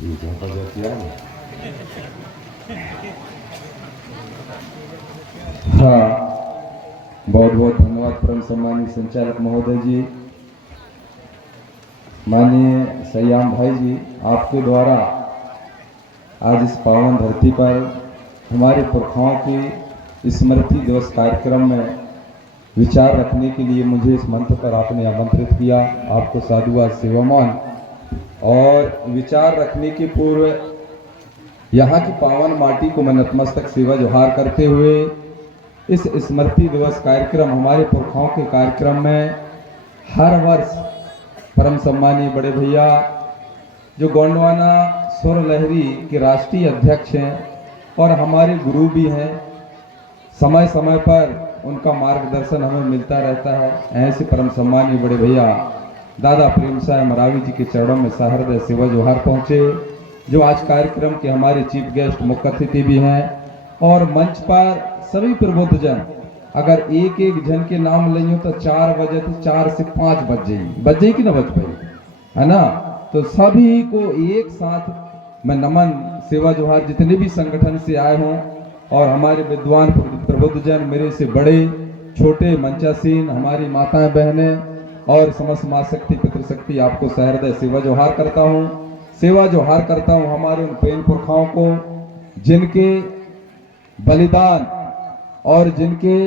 ठीक है, बजट किया ना। हाँ, बहुत बहुत धन्यवाद परम सम्मानित संचालक महोदय जी, माननीय सयाम भाई जी, आपके द्वारा आज इस पावन धरती पर हमारे पुरखाओं के स्मृति दिवस कार्यक्रम में विचार रखने के लिए मुझे इस मंच पर आपने आमंत्रित किया। आपको साधुवाद सेवामान। और विचार रखने के पूर्व यहाँ की पावन माटी को मैं नतमस्तक सेवा जोहार करते हुए इस स्मृति दिवस कार्यक्रम, हमारे पुरखाओं के कार्यक्रम में हर वर्ष परम सम्मानीय बड़े भैया जो गोंडवाना सुर लहरी के राष्ट्रीय अध्यक्ष हैं और हमारे गुरु भी हैं, समय समय पर उनका मार्गदर्शन हमें मिलता रहता है। ऐसे परम सम्मानीय बड़े भैया दादा प्रेम साहब मरावी जी के चरणों में सहृदय सेवा जोहार पहुँचे, जो आज कार्यक्रम के हमारे चीफ गेस्ट मुख्य अतिथि भी हैं। और मंच पर सभी प्रबुद्धजन, अगर एक एक जन के नाम लें तो 4 बजे तो 4 से 5 बज जाएगी कि ना बज पाई, है ना। तो सभी को एक साथ मैं नमन सेवा जोहार, जितने भी संगठन से आए हों और हमारे विद्वान प्रबुद्धजन, मेरे से बड़े छोटे मंचासीन, हमारी माताएं बहनें और समस्त माँ शक्ति पितृशक्ति, आपको सहृदय सेवा जोहार करता हूँ। सेवा जोहार करता हूँ हमारे उन प्रेम पुरखाओं को जिनके बलिदान और जिनके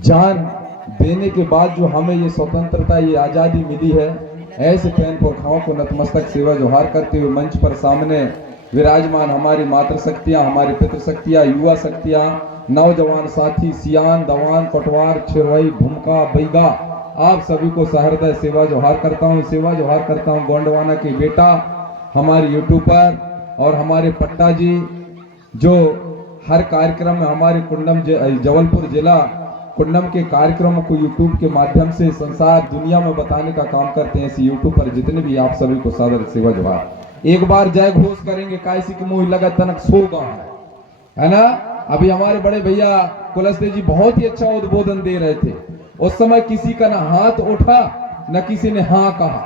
जान देने के बाद जो हमें ये स्वतंत्रता, ये आज़ादी मिली है। ऐसे प्रेम पुरखाओं को नतमस्तक सेवा जोहार करते हुए मंच पर सामने विराजमान हमारी मातृशक्तियाँ, हमारी पितृशक्तियाँ, युवा शक्तियाँ, नौजवान साथी, सियान, दवान, पटवार, छिरवई, भूमका, बैगा, आप सभी को सहृदय सेवा जोहार करता हूँ। सेवा जोहार करता हूँ गोंडवाना के बेटा हमारे यूट्यूबर और हमारे पट्टा जी, जो हर कार्यक्रम में हमारे कुंडम जबलपुर जिला कुंडम के कार्यक्रमों को यूट्यूब के माध्यम से संसार दुनिया में बताने का काम करते हैं। ऐसे यूट्यूब पर जितने भी, आप सभी को सादर सेवा जोहार। एक बार जय घोष करेंगे, कायसी की मुँह लगा तनक सोगा, है ना। अभी हमारे बड़े भैया कुलस्ते जी बहुत ही अच्छा उद्बोधन दे रहे थे। उस समय किसी का ना हाथ उठा न किसी ने हाँ कहा।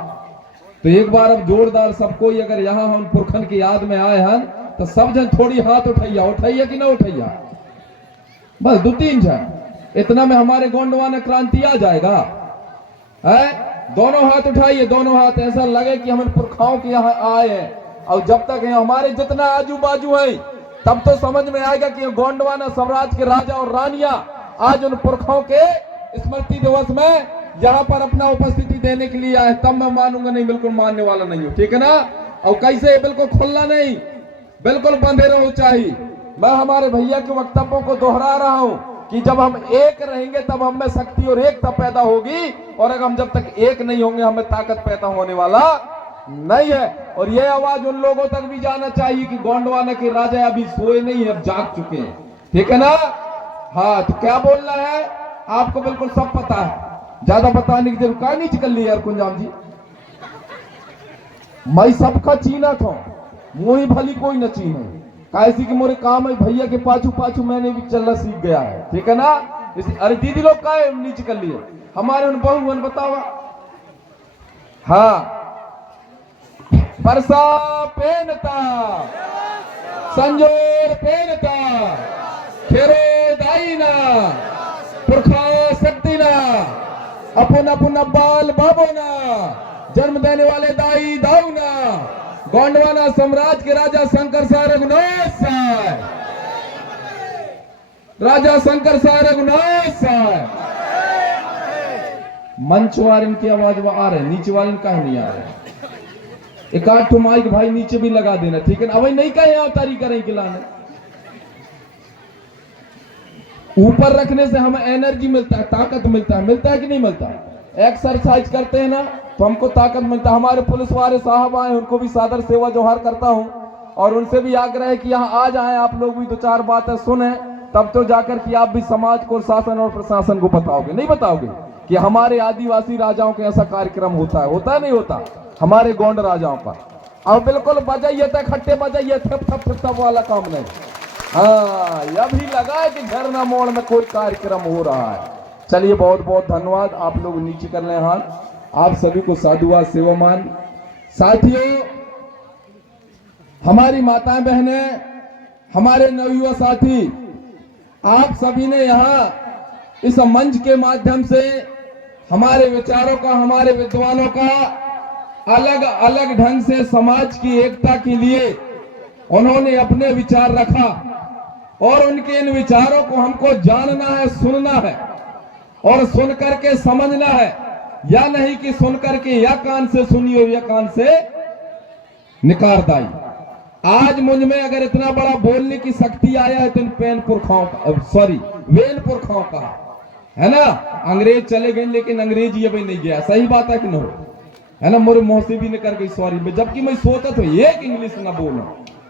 तो एक बार अब जोरदार सबको, अगर यहाँ हम पुरखन की याद में आए हैं तो सब जन थोड़ी हाथ उठाइया कि ना उठाइया, बस 2-3 जन, इतना में हमारे गोंडवाना क्रांति आ जाएगा। है, दोनों हाथ उठाइए, दोनों हाथ, ऐसा लगे कि हम पुरखाओं के यहाँ आए हैं। और जब तक हमारे जितना आजू बाजू है तब तो समझ में आएगा कि गोंडवाना साम्राज्य के राजा और रानियां आज उन पुरखाओं के स्मृति दिवस में यहाँ पर अपना उपस्थिति देने के लिए आए। तब मैं मानूंगा, नहीं बिल्कुल मानने वाला नहीं हूँ, ठीक है ना। और कैसे, बिल्कुल खुलना नहीं, बिल्कुल बंधे रहो चाहिए। मैं हमारे भैया के वक्तव्यों को दोहरा रहा हूँ कि जब हम एक रहेंगे तब हम में शक्ति और एकता पैदा होगी, और अगर हम जब तक एक नहीं होंगे हमें ताकत पैदा होने वाला नहीं है। और ये आवाज उन लोगों तक भी जाना चाहिए कि गोंडवाना के राजा अभी सोए नहीं है, अब जाग चुके हैं, ठीक है ना। हाँ, तो क्या बोलना है आपको बिल्कुल सब पता है, ज्यादा बताने की जरूरत कहाँ नीचे कर ली यार कुंजाम जी। मैं सबका चीना था, मुही भली कोई न चीने, कैसी कि मोरे काम है भैया के पाछू पाछू मैंने भी चलना सीख गया है, ठीक है ना। अरे दीदी लोग का नीचे कर लिए हमारे उन बहु बतावा। हाँ, परसा पेनता, संजोर पेनता, खेरो दाईना, पुरखा शक्ति ना, अपन अपन बाल बाबो ना, जन्म देने वाले दाई दाऊ ना, गोंडवाना साम्राज्य के राजा शंकर साह रघुनाथ साह, राजा शंकर साह रघुनाथ साह। मंच वाले की आवाज वो आ रहे, नीचे वाले का नहीं आ रहे। एक आध ठो माइक भाई नीचे भी लगा देना, ठीक है ना। अब नहीं कहे अवतारी करें खिलाने, ऊपर रखने से हमें एनर्जी मिलता है, ताकत मिलता है कि नहीं मिलता। एक्सरसाइज करते हैं ना तो हमको ताकत मिलता है। हमारे पुलिस वाले साहब आए, उनको भी सादर सेवा जोहार करता हूं और उनसे भी आग्रह है कि यहाँ आ जाएं, आप लोग भी 2-4 बातें सुने, तब तो जाकर कि आप भी समाज को, शासन और प्रशासन को बताओगे। नहीं बताओगे कि हमारे आदिवासी राजाओं के ऐसा कार्यक्रम होता है नहीं होता हमारे गोंड राजाओं का। अब बिल्कुल बजाइए तक खट्टे बजाइए, थप थप थप थप वाला काम नहीं। हाँ, यह भी लगा है कि झरना मोड़ में कोई कार्यक्रम हो रहा है। चलिए, बहुत बहुत धन्यवाद। आप लोग नीचे कर लें हाथ। आप सभी को साधुवाद सेवामान। साथियों, हमारी माताएं बहनें, हमारे नवयुवा साथी, आप सभी ने यहाँ इस मंच के माध्यम से हमारे विचारों का, हमारे विद्वानों का अलग अलग ढंग से समाज की एकता के लिए उन्होंने अपने विचार रखा और उनके इन विचारों को हमको जानना है, सुनना है और सुन करके समझना है, या नहीं कि सुन करके या कान से सुनी और या कान से निकाल दाई। आज मुझ में अगर इतना बड़ा बोलने की शक्ति आया है तो इन वेन पुरखाओं का है ना। अंग्रेज चले गए लेकिन अंग्रेज ये भी नहीं गया, सही बात है कि नहीं है ना। मोरे मौसी भी नहीं कर गई सॉरी, जबकि मैं सोचा तो एक इंग्लिश ना बोलूं,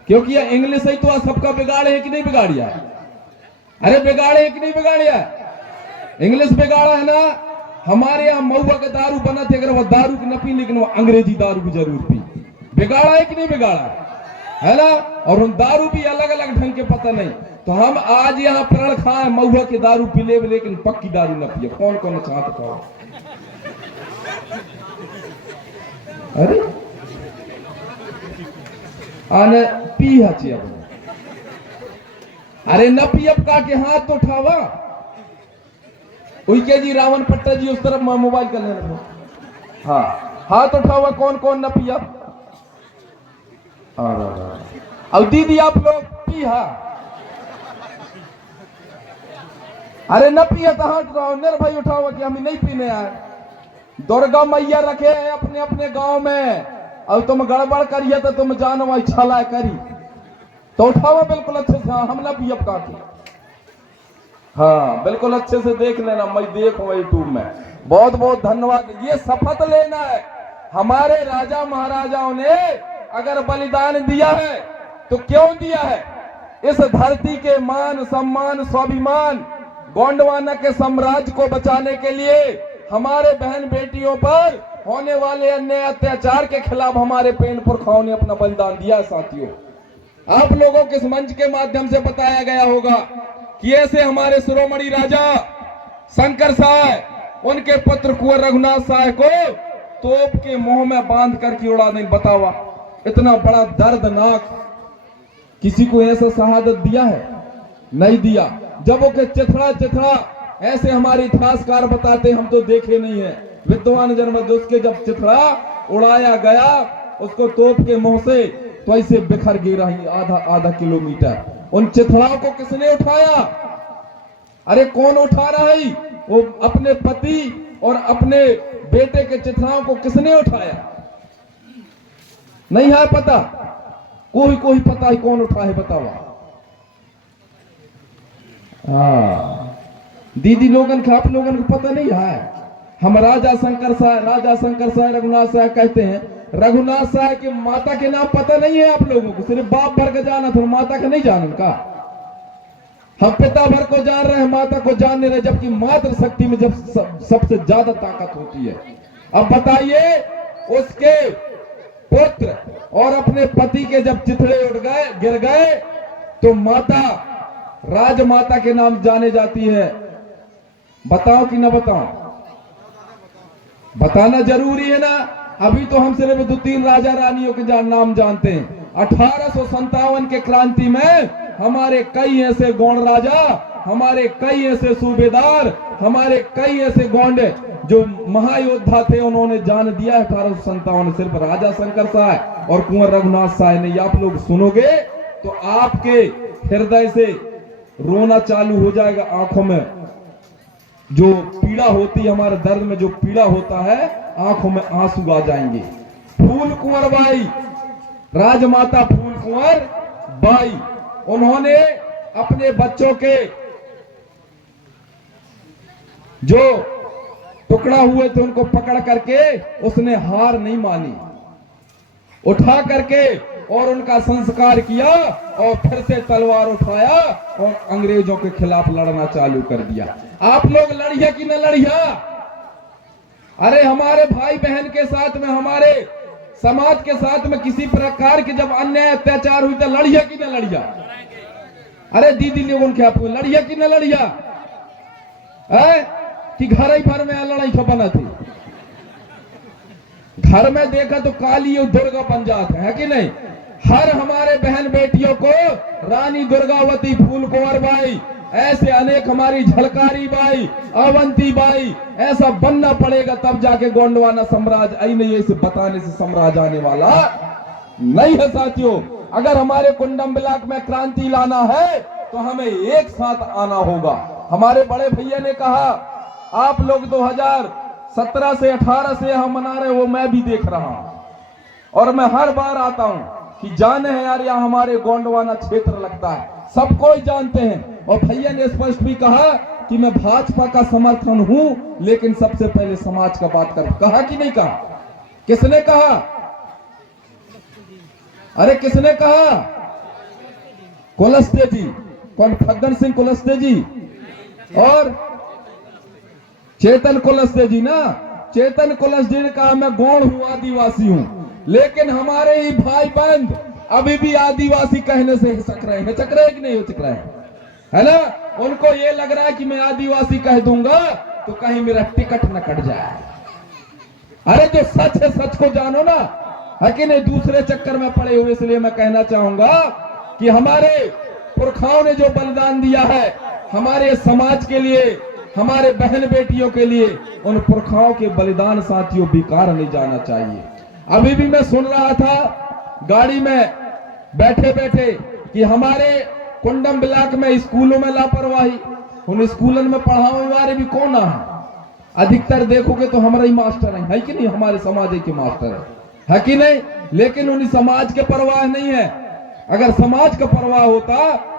क्योंकि ये इंग्लिश ही तो सबका बिगाड़े है कि नहीं बिगाड़िया। अरे बिगाड़े है कि नहीं बिगाड़िया, इंग्लिश बिगाड़ा है ना। हमारे यहाँ महुआ का दारू बना थे, अगर वो दारू की न पी लेकिन वो अंग्रेजी दारू की जरूर पी। बिगाड़ा है कि नहीं बिगाड़ा है ना। और उन दारू भी अलग अलग ढंग के पता नहीं, तो हम आज यहाँ प्रण खाए महुआ के दारू पी ले लेकिन पक्की दारू न पिए। कौन कौन चाहता था? अरे आने पी हची अब, अरे न पी अब का के हाथ तो उठावा। उइके जी रावण पट्टा जी उस तरफ मोबाइल कर लेना। हाँ हाथ उठावा, कौन कौन न पिया। अब दीदी आप लोग पी, हाँ अरे न पिया तो हाथ उठाओ, नर भाई उठाओ कि हम नहीं पीने आए। दुर्गा मैया रखे हैं अपने अपने गांव में, अब तुम गड़बड़ करिए तो तुम जानो वही छला करी, तो उठाओ बिल्कुल अच्छे से। हाँ हम न पियब काकी, हाँ बिल्कुल अच्छे से देख लेना, मैं देखूं यूट्यूब में। बहुत बहुत धन्यवाद। ये शपथ लेना है, हमारे राजा महाराजाओं ने अगर बलिदान दिया है तो क्यों दिया है? इस धरती के मान सम्मान स्वाभिमान गोंडवाना के साम्राज्य को बचाने के लिए, हमारे बहन बेटियों पर होने वाले अन्याय अत्याचार के खिलाफ हमारे पेन पुरखाओं ने अपना बलिदान दिया। साथियों, आप लोगों के इस मंच के माध्यम से बताया गया होगा कि ऐसे हमारे शिरोमणि राजा शंकर साह उनके पुत्र कुंवर रघुनाथ साह को तोप के मुंह में बांध करके उड़ा नहीं। बतावा, इतना बड़ा दर्दनाक किसी को ऐसा शहादत दिया है? नहीं दिया। जब वो के चिथड़ा ऐसे हमारे इतिहासकार बताते, हम तो देखे नहीं है। विद्वान जन्म उसके जब चिथड़ा उड़ाया गया उसको तोप के मुंह से, तो ऐसे बिखर गिरा ही आधा किलोमीटर। उन चिथड़ाओं को किसने उठाया? अरे कौन उठा रहा है? वो अपने पति और अपने बेटे के चिथड़ाओं को किसने उठाया? नहीं है पता? कोई पता है कौन उठा है? बताओ। दीदी लोगन के, आप लोगन को पता नहीं है? हम राजा शंकर साह रघुनाथ साह कहते हैं। रघुनाथ साह की माता के नाम पता नहीं है आप लोगों को? सिर्फ बाप भर का जाना था, माता का नहीं जान का। हम पिता भर को जान रहे हैं, माता को जान नहीं रहे, जबकि मातृ शक्ति में जब सबसे ज्यादा ताकत होती है। अब बताइए, उसके पुत्र और अपने पति के जब चिथड़े उठ गए, गिर गए, तो माता राजमाता के नाम जाने जाती है। बताओ कि ना बताओ? बताना जरूरी है ना। अभी तो हम सिर्फ 2-3 राजा रानियों के नाम जानते हैं। 1857 के क्रांति में हमारे कई ऐसे गौंड राजा, हमारे कई ऐसे सूबेदार, हमारे कई ऐसे गौंड जो महायोद्धा थे, उन्होंने जान दिया 1857 सिर्फ राजा शंकर साह और कुंवर रघुनाथ साह ने। आप लोग सुनोगे तो आपके हृदय से रोना चालू हो जाएगा। आंखों में जो पीड़ा होती है, हमारे दर्द में जो पीड़ा होता है, आंखों में आंसू आ जाएंगे। फूल कुंवर बाई, राजमाता फूल कुंवर बाई, उन्होंने अपने बच्चों के जो टुकड़ा हुए थे उनको पकड़ करके, उसने हार नहीं मानी, उठा करके और उनका संस्कार किया और फिर से तलवार उठाया और अंग्रेजों के खिलाफ लड़ना चालू कर दिया। आप लोग लड़िया कि न लड़िया? अरे हमारे भाई बहन के साथ में, हमारे समाज के साथ में किसी प्रकार के जब अन्याय अत्याचार हुई तो लड़िया कि न लड़िया? अरे दीदी लोगों के आपको लड़िया कि न लड़िया? कि घर ही भर में लड़ाई बना थी? घर में देखा तो काली और दुर्गा बन जाते है कि नहीं। हर हमारे बहन बेटियों को रानी दुर्गावती, फूल कुंवर बाई, ऐसे अनेक हमारी झलकारी बाई, अवंती बाई, ऐसा बनना पड़ेगा तब जाके गोंडवाना साम्राज्य। आई नहीं, ऐसे बताने से साम्राज्य आने वाला नहीं है साथियों। अगर हमारे कुंडम ब्लॉक में क्रांति लाना है तो हमें एक साथ आना होगा। हमारे बड़े भैया ने कहा आप लोग 2017 से 18 से हम मना रहे, वो मैं भी देख रहा हूं और मैं हर बार आता हूं कि जाने हैं यार यहाँ हमारे गोंडवाना क्षेत्र लगता है, सब कोई जानते हैं। और भैया ने स्पष्ट भी कहा कि मैं भाजपा का समर्थन हूं लेकिन सबसे पहले समाज का बात कर। कहा कि नहीं कहा? किसने कहा? अरे किसने कहा? कुलस्ते जी। कौन? फग्गन सिंह कुलस्ते जी और चेतन कुलस्ते जी ना। चेतन कुलस्ते जी ने कहा मैं गौड़ हूं, आदिवासी हूं, लेकिन हमारे ही भाई बंद अभी भी आदिवासी कहने से हिचक रहे हैं। हिचक रहे कि नहीं हिचक रहे है ना? उनको ये लग रहा है कि मैं आदिवासी कह दूंगा तो कहीं मेरा टिकट न कट जाए। अरे जो सच है सच को जानो ना, है कि नहीं? दूसरे चक्कर में पड़े हुए। इसलिए मैं कहना चाहूंगा कि हमारे पुरखाओं ने जो बलिदान दिया है हमारे समाज के लिए, हमारे बहन बेटियों के लिए, उन पुरखाओं के बलिदान साथियों बेकार नहीं जाना चाहिए। अभी भी मैं सुन रहा था गाड़ी में बैठे बैठे कि हमारे कुंडम ब्लॉक में स्कूलों में लापरवाही। उन स्कूलों में पढ़ाने वाले भी कौन है? अधिकतर देखोगे तो हमारे ही मास्टर है कि नहीं? हमारे समाज के मास्टर है कि नहीं? लेकिन उन्हें समाज के परवाह नहीं है। अगर समाज का परवाह होता,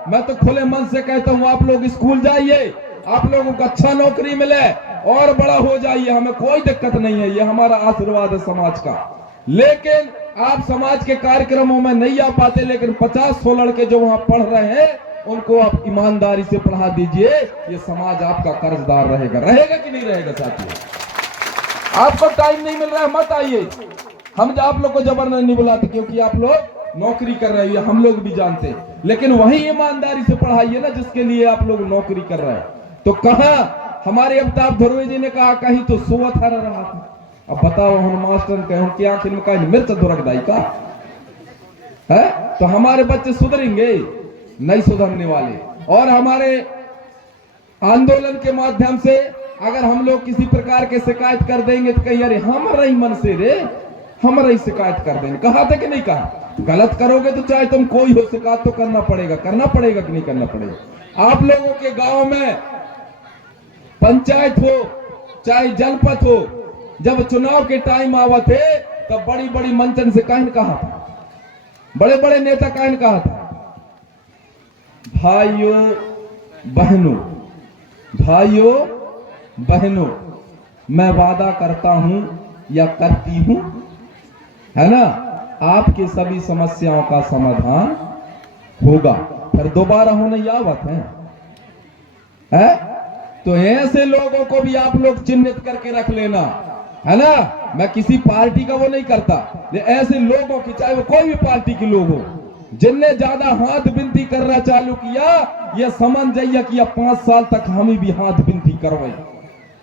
मैं तो खुले मन से कहता हूं आप लोग स्कूल जाइए, आप लोगों को अच्छा नौकरी मिले और बड़ा हो जाइए, हमें कोई दिक्कत नहीं है, ये हमारा आशीर्वाद है समाज का। लेकिन आप समाज के कार्यक्रमों में नहीं आ पाते, लेकिन 50-100 लड़के जो वहां पढ़ रहे हैं उनको आप ईमानदारी से पढ़ा दीजिए, ये समाज आपका कर्जदार रहेगा। रहेगा कि नहीं रहेगा साथियों? आपको टाइम नहीं मिल रहा है, मत आइए। हम आप लोग को जबरदस्ती नहीं बुलाते क्योंकि आप लोग नौकरी कर रहे हैं, हम लोग भी जानते हैं, लेकिन वही ईमानदारी से पढ़ाइए ना जिसके लिए आप लोग नौकरी कर रहे हैं। तो कहा हमारे अमिताभ धुर्वे जी ने कहा कहीं तो सोवत हरा रहा था। अब बताओ हम मास्टर कहें कि आखिर में कहीं मिर्च दुरक दाई का है, तो हमारे बच्चे सुधरेंगे? नहीं सुधरने वाले। और हमारे आंदोलन के माध्यम से अगर हम लोग किसी प्रकार के शिकायत कर देंगे तो कहीं अरे हमारा ही मन से रे, हमारा ही शिकायत कर देंगे। कहा था कि नहीं कहा? गलत करोगे तो चाहे तुम कोई हो शिकायत तो करना पड़ेगा। करना पड़ेगा कि नहीं करना पड़ेगा? आप लोगों के गांव में पंचायत हो चाहे जनपद हो, जब चुनाव के टाइम आवा थे तब बड़ी बड़ी मंचन से कहन कहा था, बड़े बड़े नेता कहन कहा था, भाइयों बहनों, भाइयों बहनों, मैं वादा करता हूं या करती हूं, है ना, आपके सभी समस्याओं का समाधान होगा। फिर दोबारा होने यावत है? तो ऐसे लोगों को भी आप लोग चिन्हित करके रख लेना, है ना। मैं किसी पार्टी का वो नहीं करता, लेकिन ऐसे लोगों की, चाहे वो कोई भी पार्टी के लोग हो, जिनने ज्यादा हाथ बिनती करना चालू किया, ये समझ जाइए कि 5 साल तक हम भी हाथ बिनती करवाई,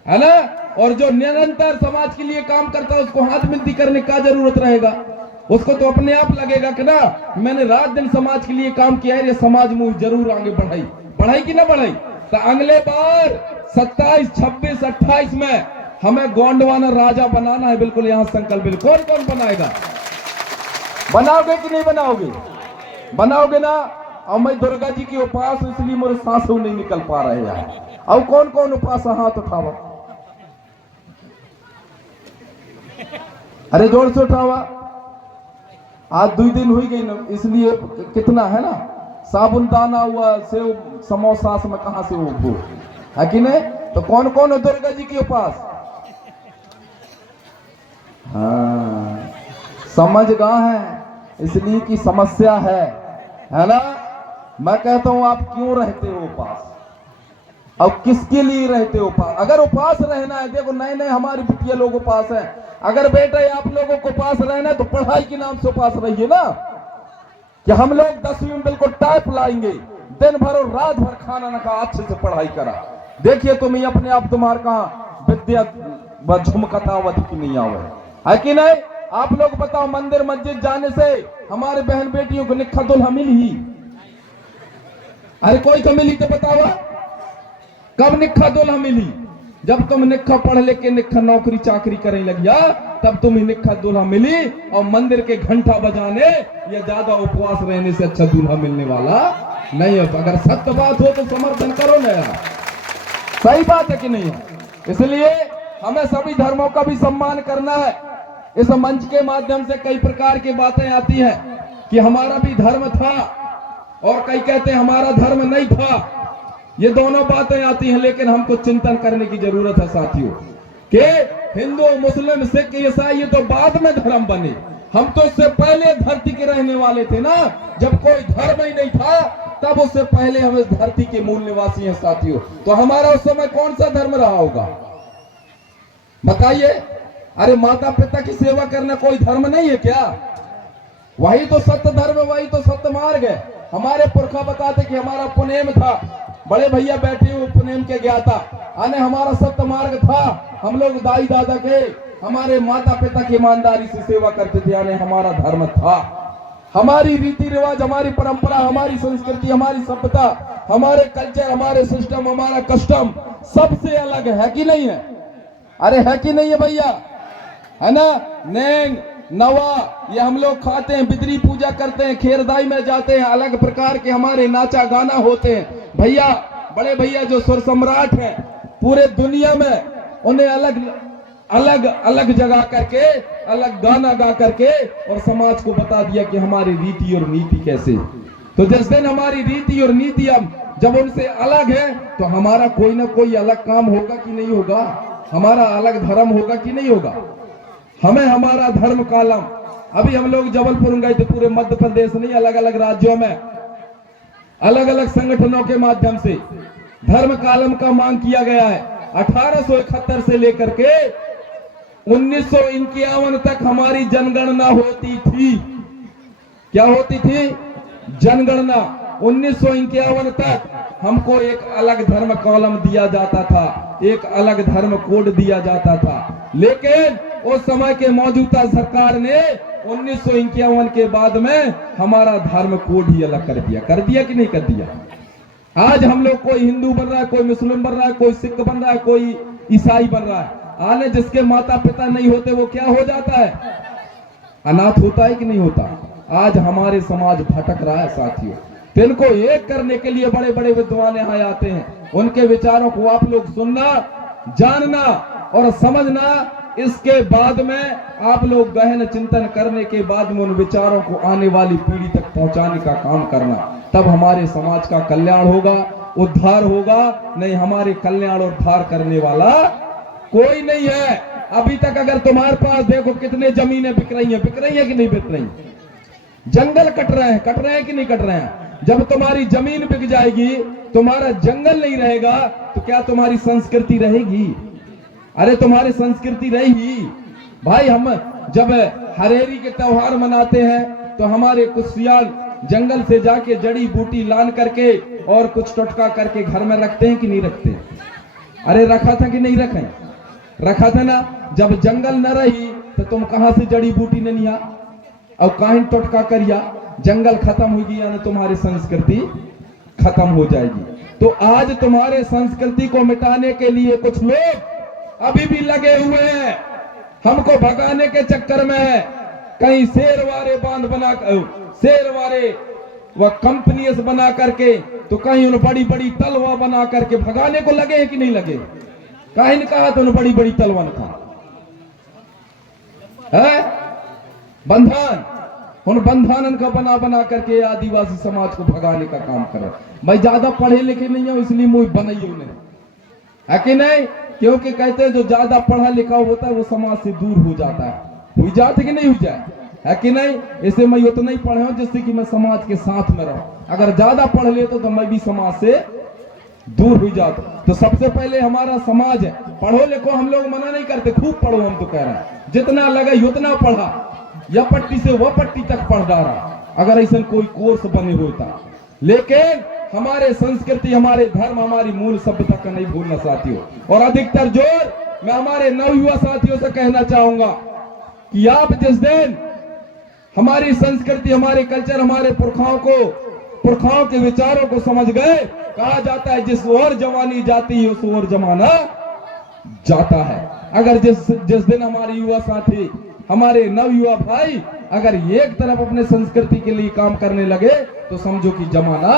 है ना। और जो निरंतर समाज के लिए काम करता है उसको हाथ बिनती करने का जरूरत रहेगा? उसको तो अपने आप लगेगा कि ना मैंने रात दिन समाज के लिए काम किया है, ये समाज मुझे जरूर आगे बढ़ाई, बढ़ाई कि ना बढ़ाई। तो अगले बार 27, 26, 28 में हमें गोंडवाना राजा बनाना है। बिल्कुल यहां संकल्प। बिल्कुल कौन कौन बनाएगा? बनाओगे कि नहीं बनाओगे? बनाओगे ना। और मैं दुर्गा जी की उपास, इसलिए मेरे सांसों नहीं निकल पा रहे हैं। और कौन कौन उपास? हाथ उठावा, अरे जोर से उठावा। आज 2 दिन हुई गई ना, इसलिए कितना है ना, साबुन दाना हुआ, सेव समोसा में कहां से वो है कि नहीं। तो कौन कौन है दुर्गा जी की उपास? हाँ, समझ गए हैं, इसलिए की समस्या है ना। मैं कहता हूं आप क्यों रहते हो उपास और किसके लिए रहते हो उपास? अगर उपास रहना है, देखो नए नए हमारे बिटिया लोग उपास है, अगर बेटे आप लोगों को उपास रहना है तो पढ़ाई के नाम से उपास रहिए ना, कि हम लोग 10वीं में बिल्कुल टाइप लाएंगे, दिन भर और रात भर खाना ना खा, अच्छे से पढ़ाई करा। देखिए तुम्हें अपने आप तुम्हारे कहा विद्या झुमकतावत की नहीं आवे, है कि नहीं? आप लोग बताओ, मंदिर मस्जिद जाने से हमारे बहन बेटियों को निक्खा दुल्हा मिली ही? अरे कोई तो मिली तो बताओ, कब निक्खा दुल्हा मिली? जब तुम निक्खा पढ़ लिख के निक्खा नौकरी चाकरी करने लगिया, तब तुम्हें निक्खा दूल्हा मिली। और मंदिर के घंटा बजाने या ज्यादा उपवास रहने से अच्छा दूल्हा मिलने वाला नहीं है। अगर सत्य बात हो तो समर्थन करो ना यार, सही बात है कि नहीं है? इसलिए हमें सभी धर्मों का भी सम्मान करना है। इस मंच के माध्यम से कई प्रकार की बातें आती हैं कि हमारा भी धर्म था और कई कहते हैं हमारा धर्म नहीं था। ये दोनों बातें आती हैं, लेकिन हमको चिंतन करने की जरूरत है साथियों कि हिंदू मुस्लिम सिख ईसाई ये तो बाद में धर्म बने, हम तो इससे पहले धरती के रहने वाले थे ना। जब कोई धर्म ही नहीं था तब उससे पहले हम इस धरती के मूल निवासी हैं साथियों। तो हमारा उस समय कौन सा धर्म रहा होगा बताइए? अरे माता पिता की सेवा करना कोई धर्म नहीं है क्या? वही तो सत्य धर्म, वही तो सत्य मार्ग है। हमारे पुरखा बताते कि हमारा पुनेम था, बड़े भैया बैठे हुए पुनेम के ज्ञाता, अने हमारा सत्य मार्ग था। हम लोग दाई दादा के, हमारे माता पिता की ईमानदारी से सेवा करते थे, यानी हमारा धर्म था। हमारी रीति रिवाज, हमारी परंपरा, हमारी संस्कृति, हमारी सभ्यता, हमारे कल्चर, हमारे सिस्टम, हमारा कस्टम सबसे अलग है कि नहीं है? अरे है कि नहीं है भैया? है ना? नेंग नवा ये हम लोग खाते हैं, बिदरी पूजा करते हैं, खेरदाई में जाते हैं, अलग प्रकार के हमारे नाचा गाना होते हैं। भैया, बड़े भैया जो सुर सम्राट हैं पूरे दुनिया में, उन्हें अलग अलग अलग जगह करके, अलग गाना गा करके और समाज को बता दिया कि हमारी रीति और नीति कैसे। तो जिस दिन हमारी रीति और नीति जब उनसे अलग है तो हमारा कोई ना कोई अलग काम होगा कि नहीं होगा? हमारा अलग धर्म होगा कि नहीं होगा? हमें हमारा धर्म कालम, अभी हम लोग जबलपुर गए थे, पूरे मध्य प्रदेश नहीं, अलग अलग राज्यों में अलग अलग संगठनों के माध्यम से धर्म कालम का मांग किया गया है। 1871 से लेकर के 1951 तक हमारी जनगणना होती थी। क्या होती थी? जनगणना। 1951 तक हमको एक अलग धर्म कॉलम दिया जाता था, एक अलग धर्म कोड दिया जाता था। लेकिन उस समय के मौजूदा सरकार ने 1951 के बाद में हमारा धर्म कोड ही अलग कर दिया कि नहीं कर दिया? आज हम लोग कोई हिंदू बन रहा है, कोई मुस्लिम बन रहा है, कोई सिख बन रहा है, कोई ईसाई बन रहा है। आने जिसके माता पिता नहीं होते वो क्या हो जाता है? अनाथ होता है कि नहीं होता? आज हमारे समाज भटक रहा है साथियों। तो इनको एक करने के लिए बड़े बड़े विद्वान यहाँ आते हैं, उनके विचारों को आप लोग सुनना, जानना और समझना। इसके बाद में आप लोग गहन चिंतन करने के बाद में उन विचारों को आने वाली पीढ़ी तक पहुंचाने का काम करना, तब हमारे समाज का कल्याण होगा, उद्धार होगा। नहीं, हमारे कल्याण और उद्धार करने वाला कोई नहीं है। अभी तक अगर तुम्हारे पास देखो कितने जमीनें बिक रही है कि नहीं बिक रही? जंगल कट रहे हैं कि नहीं कट रहे हैं? जब तुम्हारी जमीन बिक जाएगी, तुम्हारा जंगल नहीं रहेगा, तो क्या तुम्हारी संस्कृति रहेगी? अरे तुम्हारी संस्कृति रहेगी भाई। हम जब हरेरी के त्योहार मनाते हैं तो हमारे कुछ सियाल जंगल से जाके जड़ी बूटी लान करके और कुछ टटका करके घर में रखते हैं कि नहीं रखते? अरे रखा था कि नहीं रखे? रखा था ना। जब जंगल न रही तो तुम कहां से जड़ी बूटी ने लिया और कहीं टटका करिया? जंगल खत्म होगी यानी तुम्हारी संस्कृति खत्म हो जाएगी। तो आज तुम्हारे संस्कृति को मिटाने के लिए कुछ लोग अभी भी लगे हुए हैं, हमको भगाने के चक्कर में है। कहीं शेरवारे बांध बना, शेरवारे व कंपनीज बना करके, तो कहीं उन बड़ी बड़ी तलवा बना करके भगाने को लगे हैं कि नहीं लगे? कहीं ने कहा तो उन बड़ी बड़ी तलवा था है बंधन, उन बंधन का बना करके आदिवासी समाज को भगाने का काम कर रहा है। भाई ज्यादा पढ़े लिखे नहीं है इसलिए मुझे बनाई उन्हें, है कि नहीं? क्योंकि कहते हैं जो ज्यादा पढ़ा लिखा होता है वो समाज से दूर हो जाता है। हुई जाते कि नहीं हुई जाए, है कि नहीं? इसे मैं उतना ही पढ़ा हूं जिससे कि मैं समाज के साथ में रहूं। अगर ज्यादा पढ़ लेता तो मैं भी समाज से दूर हो जाता। तो सबसे पहले हमारा समाज है। पढ़ो लिखो हम लोग मना नहीं करते, खूब पढ़ो, हम तो कह रहे हैं जितना लगे उतना पढ़ा, या पट्टी से वह पट्टी तक पढ़ डाला अगर ऐसा कोई कोर्स बने होता। लेकिन हमारे संस्कृति, हमारे धर्म, हमारी मूल सभ्यता का नहीं भूलना साथियों। और अधिकतर जोर मैं हमारे नवयुवा साथियों से कहना चाहूंगा कि आप जिस दिन हमारी संस्कृति, हमारे कल्चर, हमारे पुरखाओं के विचारों को समझ गए, कहा जाता है जिस ओर जवानी जाती है उस ओर जमाना जाता है। अगर जिस दिन हमारे युवा साथी, हमारे नव युवा भाई अगर एक तरफ अपने संस्कृति के लिए काम करने लगे तो समझो कि जमाना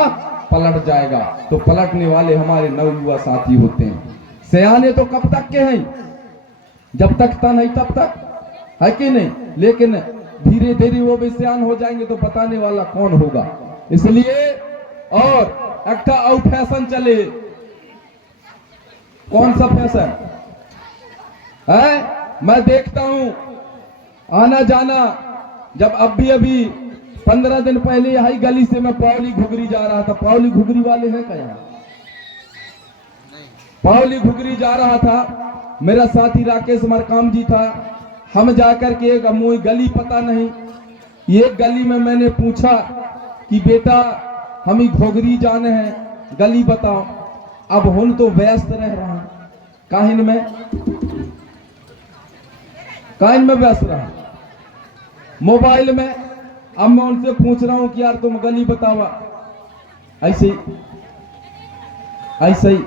पलट जाएगा। तो पलटने वाले हमारे नव युवा साथी होते हैं। सयाने तो कब तक के हैं, जब तक था नहीं तब तक, है कि नहीं? लेकिन धीरे धीरे वो भी सयान हो जाएंगे तो बताने वाला कौन होगा। इसलिए और एक आउट फैशन चले। कौन सा फैशन है? मैं देखता हूं आना जाना। जब अभी 15 दिन पहले यही गली से मैं पावली घुगरी जा रहा था। पावली घुगरी वाले हैं क्या यहाँ? पावली घुगरी जा रहा था, मेरा साथी राकेश मरकाम जी था। हम जाकर के एक मुझे गली पता नहीं, एक गली में मैंने पूछा कि बेटा हम ही घुगरी जाने हैं, गली बताओ। अब हम तो व्यस्त रह रहा हूं, काहिन में व्यस्त रहा, मोबाइल में। अब मैं उनसे पूछ रहा हूं कि यार तुम गली बतावा। ऐसे ही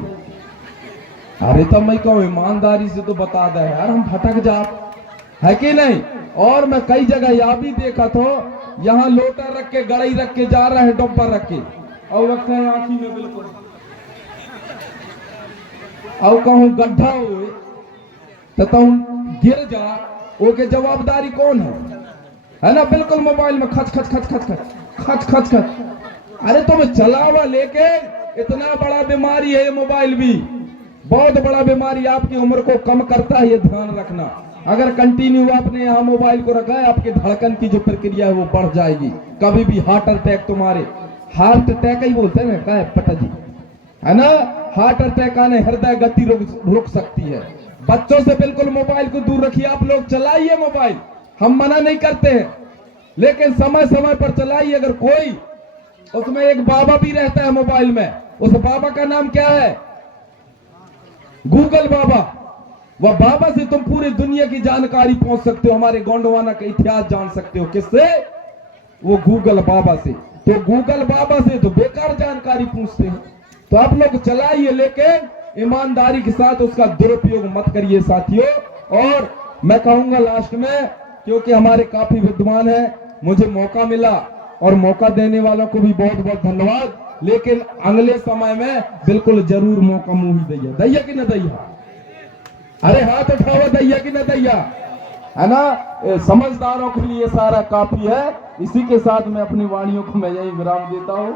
अरे तब मैं कहूं ईमानदारी से तो बता दे यार, हम भटक जा, है कि नहीं? और मैं कई जगह यह भी देखा तो यहाँ लोटा रख के, गड़ई रख के जा रहे हैं, डब्बा रख के, और रखते हैं आंखी में बिल्कुल, और कहूं गड्ढा हुए तो तुम गिर जा, ओके जवाबदारी कौन है ना? बिल्कुल मोबाइल में खच खच खच खच खच खच खच खच। अरे तुम चलावा, लेके इतना बड़ा बीमारी है ये मोबाइल भी, बहुत बड़ा बीमारी, आपकी उम्र को कम करता है, ये ध्यान रखना। अगर कंटिन्यू आपने यहाँ मोबाइल को रखा है, आपके धड़कन की जो प्रक्रिया है वो बढ़ जाएगी। कभी भी हार्ट अटैक, तुम्हारे हार्ट अटैक ही बोलते हैं क्या पता जी, है ना? हार्ट अटैक आने, हृदय गति रुक सकती है। बच्चों से बिल्कुल मोबाइल को दूर रखिए। आप लोग चलाइए मोबाइल, हम मना नहीं करते हैं, लेकिन समय समय पर चलाइए। अगर कोई उसमें एक बाबा भी रहता है मोबाइल में, उस बाबा का नाम क्या है? गूगल बाबा। वह बाबा से तुम पूरी दुनिया की जानकारी पहुंच सकते हो, हमारे गोंडवाना का इतिहास जान सकते हो। किससे? वो गूगल बाबा से। तो गूगल बाबा से तो बेकार जानकारी पूछते हैं। तो आप लोग चलाइए, लेकिन ईमानदारी के साथ उसका दुरुपयोग मत करिए साथियों। और मैं कहूंगा लास्ट में, क्योंकि हमारे काफी विद्वान हैं, मुझे मौका मिला और मौका देने वालों को भी बहुत बहुत धन्यवाद। लेकिन अगले समय में बिल्कुल जरूर मौका मुंह दैया, दैया कि न दैया? अरे हाथ उठाओ, दैया कि न दैया, है ना? समझदारों के लिए सारा काफी है। इसी के साथ मैं अपनी वाणियों को मैं यही विराम देता हूं।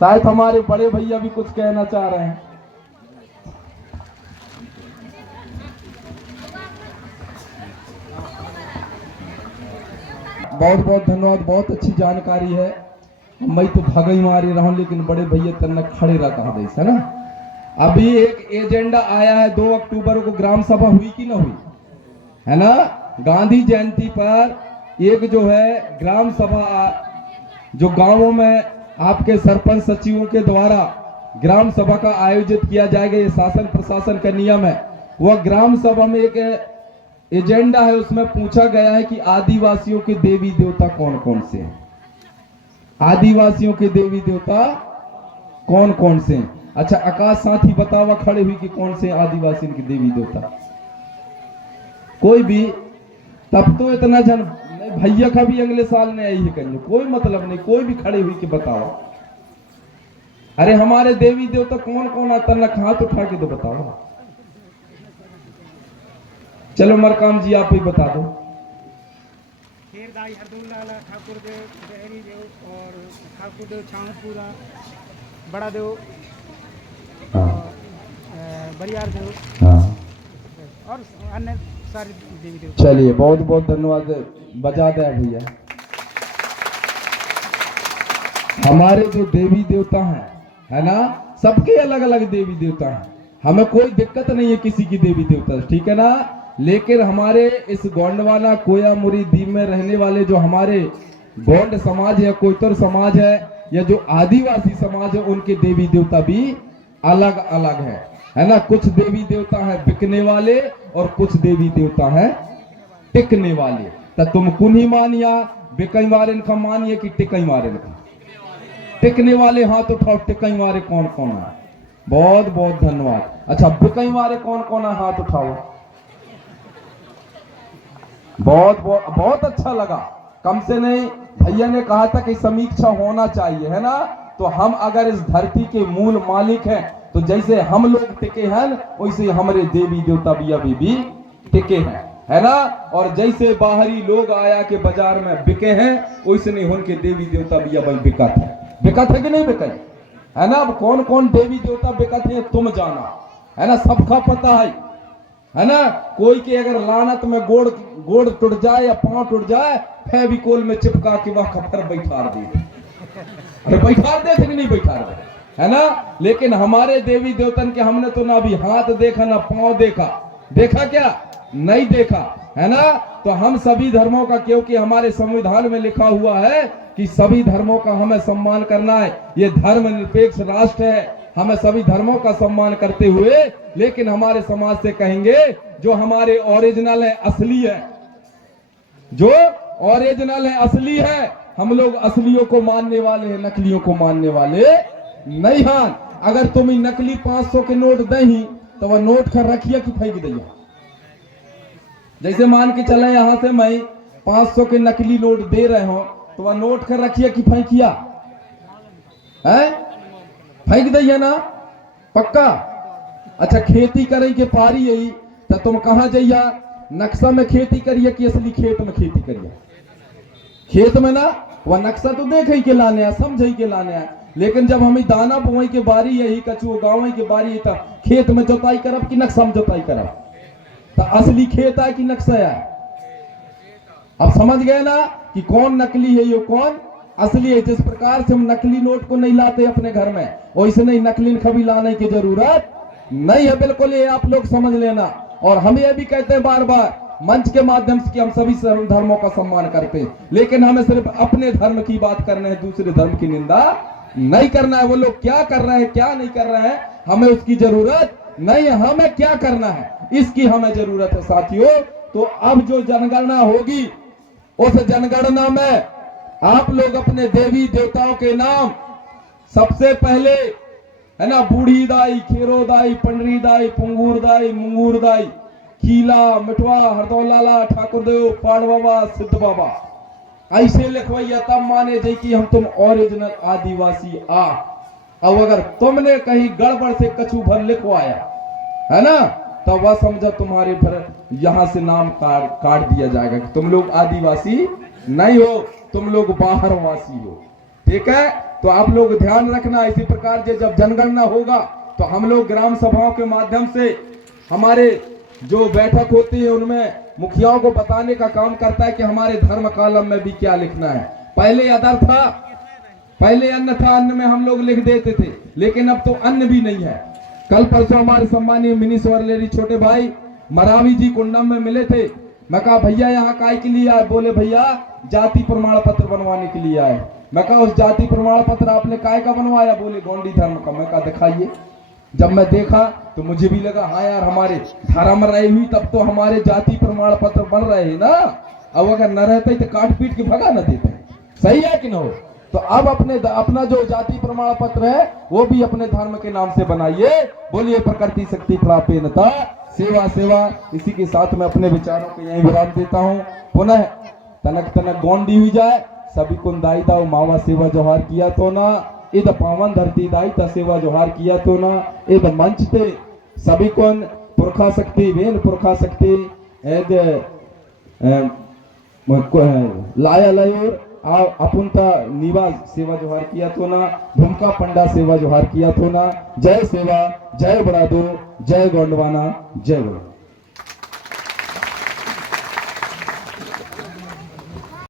शायद हमारे बड़े भैया भी कुछ कहना चाह रहे हैं। बहुत बहुत धन्यवाद, बहुत अच्छी जानकारी है। मैं तो भागई मारी रहा हूं, लेकिन बड़े भैया तन्ने खड़े रखा है ना। अभी एक एजेंडा आया है, 2 अक्टूबर को ग्राम सभा हुई कि ना हुई, है ना? गांधी जयंती पर एक जो है ग्राम सभा, जो गांवों में आपके सरपंच सचिवों के द्वारा ग्राम सभा का आयोजित किया जाएगा, ये शासन प्रशासन का नियम है। वह ग्राम सभा में एक एजेंडा है, उसमें पूछा गया है कि आदिवासियों के देवी देवता कौन कौन से हैं? आदिवासियों के देवी देवता कौन कौन से हैं? अच्छा, आकाश साथी बतावा खड़े हुई कि कौन से आदिवासियों के देवी देवता? कोई भी? तब तो इतना जन भैया का भी अगले साल ने आई है कहीं, कोई मतलब नहीं, कोई भी खड़े हुई कि बताओ। अरे हमारे देवी देवता कौन कौन आता है? हाथ उठा के तो बताओ। चलो मरकाम जी आप ही बता दो। खेरदाई हरदुल्ला, ठाकुर देव, जहरी देव और ठाकुर देव छावपुरा, बड़ा देव, बरियार देव, और अन्य सारे देवी देव। चलिए बहुत बहुत धन्यवाद, बजा दे भैया। हमारे जो देवी देवता हैं, है ना, सबके अलग अलग देवी देवता हैं। हमें कोई दिक्कत नहीं है किसी की देवी देवता, ठीक है ना? लेकिन हमारे इस गोंडवाना कोयामुरी द्वीप में रहने वाले जो हमारे गोंड समाज है, कोयतर समाज है, या जो आदिवासी समाज है, उनके देवी देवता भी अलग अलग है ना? कुछ देवी देवता है बिकने वाले और कुछ देवी देवता है टिकने वाले। तो तुम कुन्ही मानिया बिकई वारे का मानिए कि टिकई वारे का? टिकने वाले हाथ उठाओ। टिकई वारे कौन कौन है? बहुत बहुत धन्यवाद। अच्छा, बिकई वारे कौन कौन है? हाथ उठाओ। बहुत बहुत बहुत अच्छा लगा। कम से नहीं, भैया ने कहा था कि समीक्षा होना चाहिए, है ना? तो हम अगर इस धरती के मूल मालिक हैं, तो जैसे हम लोग टिके हैं वैसे हमारे देवी देवता भी अभी भी टिके हैं, है ना? और जैसे बाहरी लोग आया के बाजार में बिके हैं, वैसे नहीं उनके देवी देवता भी अभी बिकत है कि नहीं बिकत है ना? अब कौन कौन देवी देवता बिकत है तुम जाना, है ना? सबका पता है ना? कोई के अगर लानत में गोड़ टूट जाए या पांव टूट जाए, फेविकोल में चिपका के वह खपर बैठा दे। अरे बैठा दे कि नहीं बैठा दे, है ना? लेकिन हमारे देवी देवतन के हमने तो ना अभी हाथ देखा ना पांव देखा क्या? नहीं देखा, है ना? तो हम सभी धर्मों का, क्योंकि हमारे संविधान में लिखा हुआ है कि सभी धर्मों का हमें सम्मान करना है। ये धर्मनिरपेक्ष राष्ट्र है, हमें सभी धर्मों का सम्मान करते हुए, लेकिन हमारे समाज से कहेंगे जो हमारे ओरिजिनल है, असली है, जो ओरिजिनल है, असली है, हम लोग असलियों को मानने वाले हैं, नकलियों को मानने वाले नहीं हैं। अगर तुम नकली 500 के नोट दही तो वह नोट कर रखिए कि फेंक दिया। जैसे मान के चले यहां से मैं 500 के नकली नोट दे रहे हो, तो वह नोट कर रखिए कि फेंकिया है? फेंक दिया ना, पक्का? अच्छा, खेती करें के पारी यही तो तुम कहां जाइया? नक्शा में खेती करिए कि असली खेत में खेती करिए? खेत में ना, वह नक्शा तो देखे के लाने है, समझे के लाने है, लेकिन जब हमें दाना बोई के बारी यही कछुओ गाँव के बारी है, तो खेत में जोताई करब कि नक्शा में जोताई करब? तो असली खेत है कि नक्शा है? अब समझ गए ना कि कौन नकली है, ये कौन असली है। जिस प्रकार से हम नकली नोट को नहीं लाते अपने घर में, वैसे नहीं नकली कभी लाने की जरूरत नहीं है। बिल्कुल, ये आप लोग समझ लेना। और हम ये भी कहते हैं बार बार मंच के माध्यम से कि हम सभी धर्मों का सम्मान करते हैं, लेकिन हमें सिर्फ अपने धर्म की बात करना है, दूसरे धर्म की निंदा नहीं करना है। वो लोग क्या कर रहे हैं क्या नहीं कर रहे हैं, हमें उसकी जरूरत नहीं है। हमें क्या करना है, इसकी हमें जरूरत है साथियों। तो अब जो जनगणना होगी, उस जनगणना में आप लोग अपने देवी देवताओं के नाम सबसे पहले, है ना, बूढ़ी दाई, खेरो दाई, पंडरी दाई, पुंगूर दाई, मुंगूर दाई, खीला, मिठवा, हरदौलाला, ठाकुर देव, पाड़ बाबा, सिद्ध बाबा, ऐसे लिखवैया तब माने जाए कि हम तुम ओरिजिनल आदिवासी आ। अब अगर तुमने कहीं गड़बड़ से कछु भर लिखवाया, है ना, तब वह समझा तुम्हारे भर यहां से नाम काट दिया जाएगा कि तुम लोग आदिवासी नहीं हो, तुम लोग बाहर वासी हो। ठीक है? तो आप लोग ध्यान रखना। इसी प्रकार से जब जनगणना होगा तो हम लोग ग्राम सभाओं के माध्यम से हमारे जो बैठक होती है उनमें मुखियाओं को बताने का काम करता है कि हमारे धर्म कॉलम में भी क्या लिखना है। पहले अदर था, पहले अन्न था, अन्न में हम लोग लिख देते थे, लेकिन अब तो अन्न भी नहीं है। कल परसों हमारे सम्मानीय मिनी स्वरलेरी छोटे भाई मरावी जी कुंडम में मिले थे। मैं कहा भैया यहाँ काय के लिए आए? बोले भैया जाति प्रमाण पत्र बनवाने के लिए आए। मैं कहा उस जाति प्रमाण पत्र आपने काय का बनवाया? बोले गोंडी धर्म का। मैं कहा दिखाइए। जब मैं देखा तो मुझे भी लगा हाँ यार, हमारे धर्म रही हुई तब तो हमारे जाति प्रमाण पत्र बन रहे हैं ना। अब अगर न रहते तो काट पीट के भगा न देते। सही है कि न हो? तो अब अपना जो जाति प्रमाण पत्र है वो भी अपने धर्म के नाम से बनाइए। बोलिए प्रकृति शक्ति प्रापेनता सेवा सेवा। इसी के साथ मैं अपने विचारों को यहीं विराम देता हूँ। पुनः तनक तनक गोंडी हुई जाए, सभी कुन दाई दाऊ मावा सेवा जोहार किया तो ना, इध पावन धरती दाई ता सेवा जोहार किया तो ना, इध मंच ते सभी कुन पुरखा शक्ति वेन पुरखा शक्ति लाया लयोर अपुनता निवास सेवा जोहार किया तो ना, भूमका पंडा सेवा जोहार किया तो ना। जय सेवा, जय बड़ादो, जय गोंडवाना, जय गोंड।